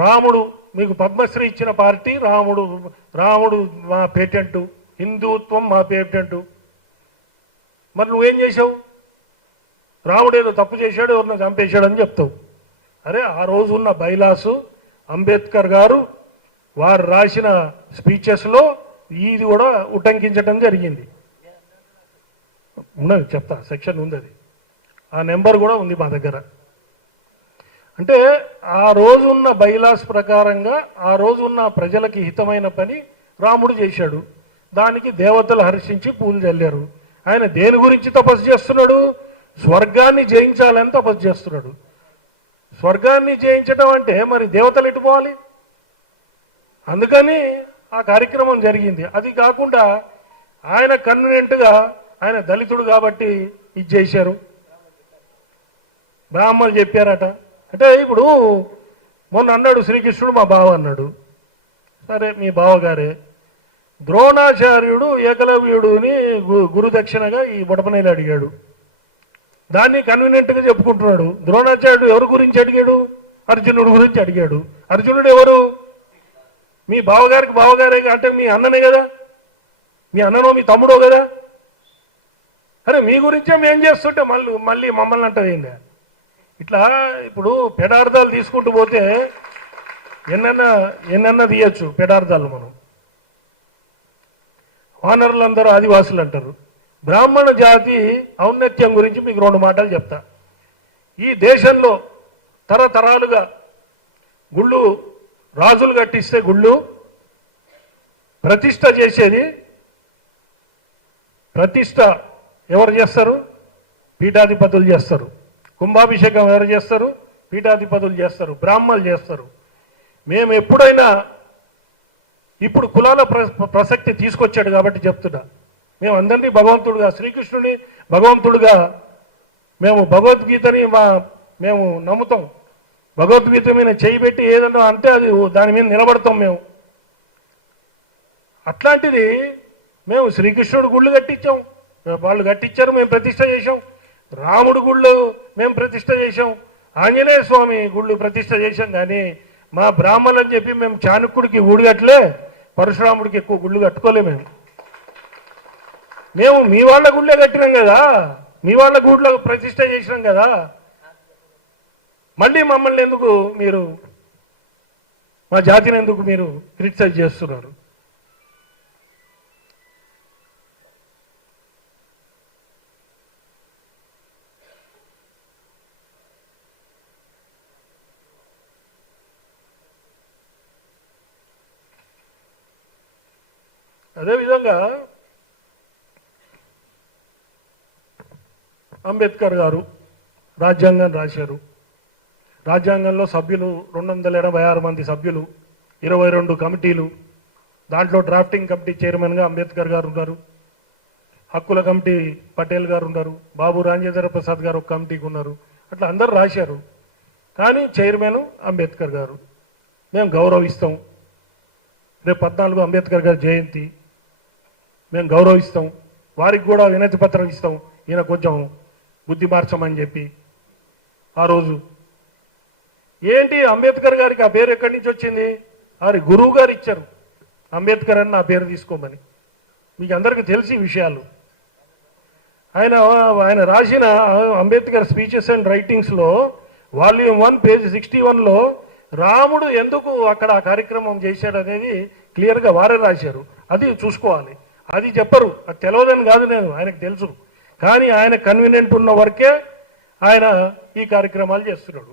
రాముడు మీకు పద్మశ్రీ ఇచ్చిన పార్టీ రాముడు, రాముడు మా పేటెంటు, హిందుత్వం మా పేటెంటు. మరి నువ్వేం చేసావు? రాముడు ఏదో తప్పు చేశాడు, ఎవరినో చంపేశాడు అని చెప్తావు. అరే ఆ రోజు ఉన్న బైలాసు అంబేద్కర్ గారు వారు రాసిన స్పీచెస్లో ఇది కూడా ఉటంకించడం జరిగింది. ఉన్నది చెప్తా, సెక్షన్ ఉంది, అది ఆ నెంబర్ కూడా ఉంది మా దగ్గర. అంటే ఆ రోజున్న బైలాస్ ప్రకారంగా ఆ రోజున్న ప్రజలకి హితమైన పని రాముడు చేశాడు. దానికి దేవతలు హర్షించి పూలు చల్లారు. ఆయన దేని గురించి తపస్సు చేస్తున్నాడు? స్వర్గాన్ని జయించాలని తపస్సు చేస్తున్నాడు. స్వర్గాన్ని జయించడం అంటే మరి దేవతలు ఎటు పోవాలి? అందుకని ఆ కార్యక్రమం జరిగింది. అది కాకుండా ఆయన కన్వీనియంట్గా ఆయన దళితుడు కాబట్టి ఇది చేశారు, బ్రాహ్మణులు చెప్పారట. అంటే ఇప్పుడు మొన్న అన్నాడు శ్రీకృష్ణుడు మా బావ అన్నాడు. సరే మీ బావగారే. ద్రోణాచార్యుడు ఏకలవ్యుడుని గురుదక్షిణగా ఈ బొటపనేలు అడిగాడు. దాన్ని కన్వీనియంట్గా చెప్పుకుంటున్నాడు. ద్రోణాచార్యుడు ఎవరి గురించి అడిగాడు? అర్జునుడు గురించి అడిగాడు. అర్జునుడు ఎవరు? మీ బావగారికి బావగారే అంటే మీ అన్ననే కదా, మీ అన్ననో మీ తమ్ముడో కదా. అరే మీ గురించే మేం చేస్తుంటే మళ్ళీ మమ్మల్ని అంటదేందా? ఇట్లా ఇప్పుడు పెడార్థాలు తీసుకుంటూ పోతే ఎన్నన్నా తీయచ్చు పెడార్థాలు. మనం వానరులందరూ ఆదివాసులు అంటారు. బ్రాహ్మణ జాతి ఔన్నత్యం గురించి మీకు 2 మాటలు చెప్తా. ఈ దేశంలో తరతరాలుగా గుళ్ళు రాజులు కట్టిస్తే గుళ్ళు ప్రతిష్ట చేసేది, ప్రతిష్ట ఎవరు చేస్తారు? పీఠాధిపతులు చేస్తారు. కుంభాభిషేకం ఎవరు చేస్తారు? పీఠాధిపతులు చేస్తారు, బ్రాహ్మణులు చేస్తారు. మేము ఎప్పుడైనా ఇప్పుడు కులాల ప్రసక్తి తీసుకొచ్చాడు కాబట్టి చెప్తున్నా, మేము అందరినీ భగవంతుడుగా, శ్రీకృష్ణుని భగవంతుడుగా, మేము భగవద్గీతని మేము నమ్ముతాం. భగవద్గీత మీద చేయబెట్టి ఏదన్నా అంటే అది దాని మీద నిలబడతాం మేము. అట్లాంటిది మేము శ్రీకృష్ణుడు గుళ్ళు కట్టించాం, వాళ్ళు కట్టించారు, మేము ప్రతిష్ట చేశాం. రాముడు గుళ్ళు మేము ప్రతిష్ట చేశాం, ఆంజనేయ స్వామి గుళ్ళు ప్రతిష్ట చేశాం. కానీ మా బ్రాహ్మణులు అని చెప్పి మేము చాణక్యుడికి గుడి కట్టలే, పరశురాముడికి ఎక్కువ గుళ్ళు కట్టుకోలే. మేము మీ వాళ్ళ గుళ్ళే కట్టినాం కదా, మీ వాళ్ళ గుడిలో ప్రతిష్ట చేసినాం కదా. మళ్ళీ మమ్మల్ని ఎందుకు మీరు, మా జాతిని ఎందుకు మీరు క్రిటిసైజ్ చేస్తున్నారు? అదేవిధంగా అంబేద్కర్ గారు రాజ్యాంగం రాశారు. రాజ్యాంగంలో సభ్యులు 286 మంది సభ్యులు, 22 కమిటీలు. దాంట్లో డ్రాఫ్టింగ్ కమిటీ చైర్మన్గా అంబేద్కర్ గారు ఉన్నారు, హక్కుల కమిటీ పటేల్ గారు ఉన్నారు, బాబు రాజేంద్ర ప్రసాద్ గారు ఒక కమిటీకి ఉన్నారు. అట్లా అందరూ రాశారు. కానీ చైర్మన్ అంబేద్కర్ గారు. మేము గౌరవిస్తాం. రేపు 14 అంబేద్కర్ గారి జయంతి, మేము గౌరవిస్తాం. వారికి కూడా వినతి పత్రం ఇస్తాం, ఈయన కొంచెం బుద్ధి మార్చమని చెప్పి. ఆ రోజు ఏంటి అంబేద్కర్ గారికి ఆ పేరు ఎక్కడి నుంచి వచ్చింది? వారి గురువు గారు ఇచ్చారు, అంబేద్కర్ అని నా పేరు తీసుకోమని. మీకు అందరికీ తెలిసి విషయాలు. ఆయన రాసిన అంబేద్కర్ స్పీచెస్ అండ్ రైటింగ్స్లో వాల్యూమ్ 1 పేజ్ 61లో రాముడు ఎందుకు అక్కడ ఆ కార్యక్రమం చేశాడు అనేది క్లియర్గా వారే రాశారు. అది చూసుకోవాలి. అది చెప్పరు, అది తెలియదని కాదు, నేను ఆయనకు తెలుసు. కానీ ఆయన కన్వీనియంట్ ఉన్న వరకే ఆయన ఈ కార్యక్రమాలు చేస్తున్నాడు.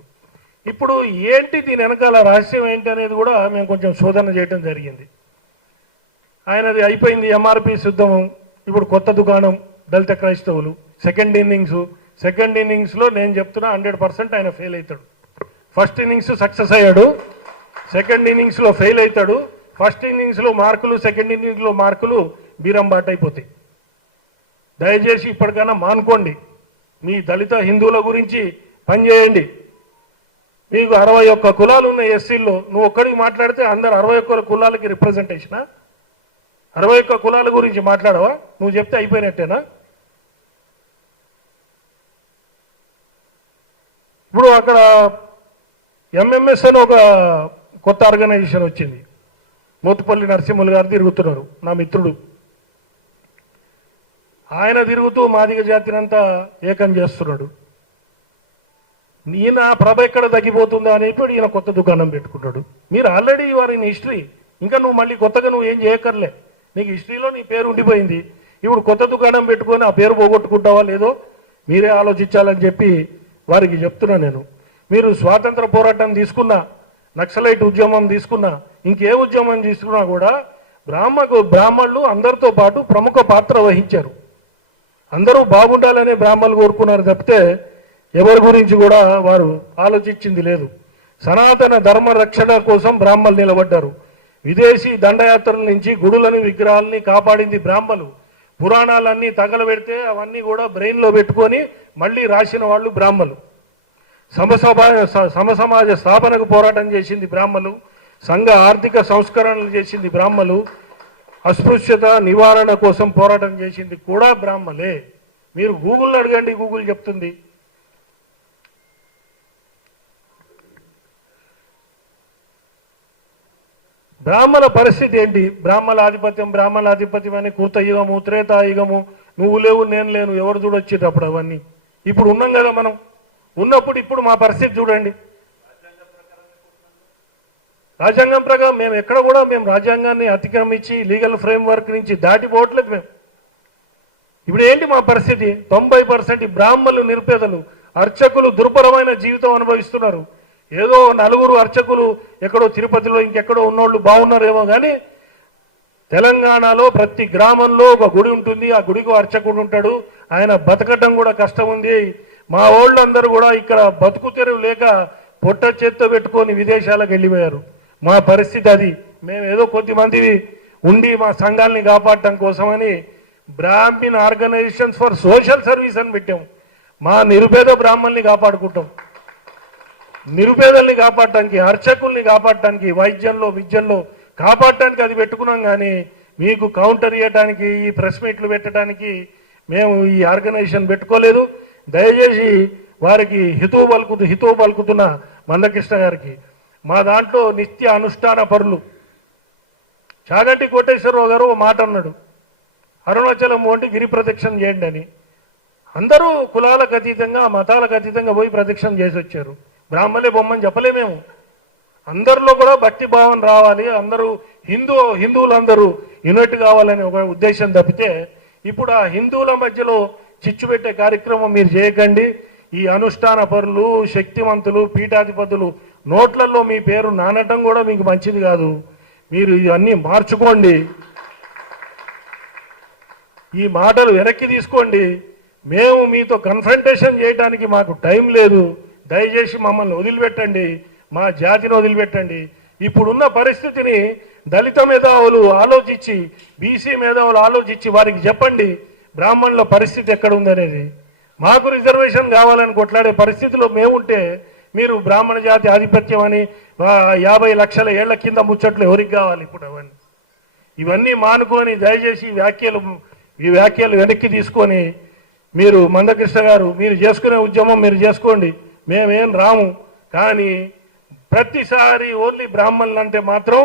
ఇప్పుడు ఏంటి దీని వెనకాల రహస్యం ఏంటి అనేది కూడా మేము కొంచెం శోధన చేయడం జరిగింది. ఆయనది అయిపోయింది ఎంఆర్పి సిద్ధము. ఇప్పుడు కొత్త దుకాణం దళిత క్రైస్తవులు సెకండ్ ఇన్నింగ్స్లో నేను చెప్తున్నా 100% ఆయన ఫెయిల్ అవుతాడు. ఫస్ట్ ఇన్నింగ్స్ సక్సెస్ అయ్యాడు, సెకండ్ ఇన్నింగ్స్లో ఫెయిల్ అవుతాడు. ఫస్ట్ ఇన్నింగ్స్లో మార్కులు, సెకండ్ ఇన్నింగ్స్లో మార్కులు బీరంబాట అయిపోతాయి. దయచేసి ఇప్పటికైనా మానుకోండి. మీ దళిత హిందువుల గురించి పనిచేయండి. మీకు 61 కులాలు ఉన్న ఎస్సీల్లో నువ్వు ఒక్కడికి మాట్లాడితే అందరు 61 కులాలకి రిప్రజెంటేషనా? 61 కులాల గురించి మాట్లాడవా? నువ్వు చెప్తే అయిపోయినట్టేనా? ఇప్పుడు అక్కడ ఎంఎంఎస్ అని ఒక కొత్త ఆర్గనైజేషన్ వచ్చింది. మోతుపల్లి నరసింహులు గారు తిరుగుతున్నారు, నా మిత్రుడు. ఆయన తిరుగుతూ మాదిగ జాతినంతా ఏకం చేస్తున్నాడు. ఈయన ప్రభ ఎక్కడ తగ్గిపోతుందా అని ఇప్పుడు ఈయన కొత్త దుకాణం పెట్టుకున్నాడు. మీరు ఆల్రెడీ వారి హిస్టరీ, ఇంకా నువ్వు మళ్ళీ కొత్తగా నువ్వు ఏం చేయక్కర్లే. నీకు హిస్టరీలో నీ పేరు ఉండిపోయింది. ఇప్పుడు కొత్త దుకాణం పెట్టుకొని ఆ పేరు పోగొట్టుకుంటావా లేదో మీరే ఆలోచించాలని చెప్పి వారికి చెప్తున్నా నేను. మీరు స్వాతంత్ర పోరాటం తీసుకున్నా, నక్సలైట్ ఉద్యమం తీసుకున్నా, ఇంకే ఉద్యమం తీసుకున్నా కూడా బ్రాహ్మణులు అందరితో పాటు ప్రముఖ పాత్ర వహించారు. అందరూ బాగుండాలనే బ్రాహ్మణులు కోరుకున్నారు తప్పితే ఎవరి గురించి కూడా వారు ఆలోచించింది లేదు. సనాతన ధర్మ రక్షణ కోసం బ్రాహ్మణులు నిలబడ్డారు. విదేశీ దండయాత్రల నుంచి గుడులని విగ్రహాలని కాపాడింది బ్రాహ్మణులు. పురాణాలన్నీ తగలబెడితే అవన్నీ కూడా బ్రెయిన్లో పెట్టుకొని మళ్ళీ రాసిన వాళ్ళు బ్రాహ్మణులు. సమసమాజ స్థాపనకు పోరాటం చేసింది బ్రాహ్మణులు. సంఘ ఆర్థిక సంస్కరణలు చేసింది బ్రాహ్మణులు. అస్పృశ్యత నివారణ కోసం పోరాటం చేసింది కూడా బ్రాహ్మలే. మీరు గూగుల్ అడగండి, గూగుల్ చెప్తుంది. బ్రాహ్మణ పరిస్థితి ఏంటి? బ్రాహ్మణ ఆధిపత్యం అని కృతయుగము, త్రేతాయుగము, నువ్వు లేవు నేను లేను, ఎవరు చూడొచ్చేది అప్పుడు అవన్నీ. ఇప్పుడు ఉన్నాం కదా మనం. ఉన్నప్పుడు ఇప్పుడు మా పరిస్థితి చూడండి. రాజ్యాంగం ప్రకారం మేము ఎక్కడ కూడా మేము రాజ్యాంగాన్ని అతిక్రమించి లీగల్ ఫ్రేమ్వర్క్ నుంచి దాటిపోవట్లేదు మేము. ఇప్పుడు ఏంటి మా పరిస్థితి? 90% బ్రాహ్మణులు నిరుపేదలు, అర్చకులు దుర్భరమైన జీవితం అనుభవిస్తున్నారు. ఏదో నలుగురు అర్చకులు ఎక్కడో తిరుపతిలో ఇంకెక్కడో ఉన్నోళ్ళు బాగున్నారేమో కానీ తెలంగాణలో ప్రతి గ్రామంలో ఒక గుడి ఉంటుంది. ఆ గుడికి అర్చకుడు ఉంటాడు. ఆయన బతకటం కూడా కష్టం ఉంది. మా వాళ్ళందరూ కూడా ఇక్కడ బతుకు తెరువు లేక పొట్ట చేత్తో పెట్టుకొని విదేశాలకు వెళ్ళిపోయారు. మా పరిస్థితి అది. మేము ఏదో కొద్దిమంది ఉండి మా సంఘాలని కాపాడటం కోసమని Brahmin organisations for social service అని పెట్టాం. మా నిరుపేద బ్రాహ్మణుల్ని కాపాడుకుంటాం. నిరుపేదల్ని కాపాడటానికి, అర్చకుల్ని కాపాడటానికి, వైద్యంలో విద్యల్లో కాపాడటానికి అది పెట్టుకున్నాం. కానీ మీకు కౌంటర్ ఇవ్వడానికి, ఈ ప్రెస్ మీట్లు పెట్టడానికి మేము ఈ ఆర్గనైజేషన్ పెట్టుకోలేదు. దయచేసి వారికి హితవు పలుకుతున్న మందకృష్ణ గారికి, మా దాంట్లో నిత్య అనుష్ఠాన పరులు చాగంటి కోటేశ్వరరావు గారు ఓ మాట అన్నాడు, అరుణాచలం వంటి గిరి ప్రదక్షిణ చేయండి అని. అందరూ కులాలకు అతీతంగా, మతాలకు అతీతంగా పోయి ప్రదక్షిణ చేసి వచ్చారు. బ్రాహ్మణులే బొమ్మని చెప్పలేమేము. అందరిలో కూడా భక్తి భావం రావాలి, అందరూ హిందువులందరూ యూనిట్ కావాలనే ఒక ఉద్దేశం తప్పితే ఇప్పుడు ఆ హిందువుల మధ్యలో చిచ్చు పెట్టే కార్యక్రమం మీరు చేయకండి. ఈ అనుష్ఠాన పరులు, శక్తివంతులు, పీఠాధిపతులు నోట్లలో మీ పేరు నానటం కూడా మీకు మంచిది కాదు. మీరు ఇవన్నీ మార్చుకోండి. ఈ మాటలు వెనక్కి తీసుకోండి. మేము మీతో కన్ఫ్రంటేషన్ చేయడానికి మాకు టైం లేదు. దయచేసి మమ్మల్ని వదిలిపెట్టండి, మా జాతిని వదిలిపెట్టండి. ఇప్పుడున్న పరిస్థితిని దళిత మేధావులు ఆలోచించి, బీసీ మేధావులు ఆలోచించి వారికి చెప్పండి బ్రాహ్మణుల పరిస్థితి ఎక్కడ ఉందనేది. మాకు రిజర్వేషన్ కావాలని కొట్లాడే పరిస్థితిలో మేముంటే మీరు బ్రాహ్మణ జాతి ఆధిపత్యం అని 50 లక్షల ఏళ్ల కింద ముచ్చట్లు ఎవరికి కావాలి? ఇప్పుడు ఇవన్నీ మానుకొని దయచేసి ఈ వ్యాఖ్యలు వెనక్కి తీసుకొని మీరు మందకృష్ణ గారు మీరు చేసుకునే ఉద్యమం మీరు చేసుకోండి, మేమేం రాము. కానీ ప్రతిసారి ఓన్లీ బ్రాహ్మణులు అంటే మాత్రం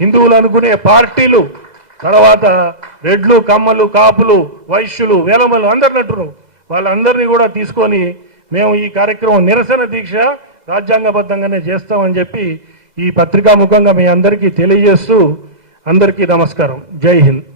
హిందువులు అనుకునే పార్టీలు, తర్వాత రెడ్లు, కమ్మలు, కాపులు, వైశ్యులు, వేలమలు అందరినట్టును వాళ్ళందరినీ కూడా తీసుకొని మేము ఈ కార్యక్రమం నిరసన దీక్ష రాజ్యాంగబద్ధంగానే చేస్తామని చెప్పి ఈ పత్రికా ముఖంగా మీ అందరికీ తెలియజేస్తూ అందరికీ నమస్కారం. జై హింద్.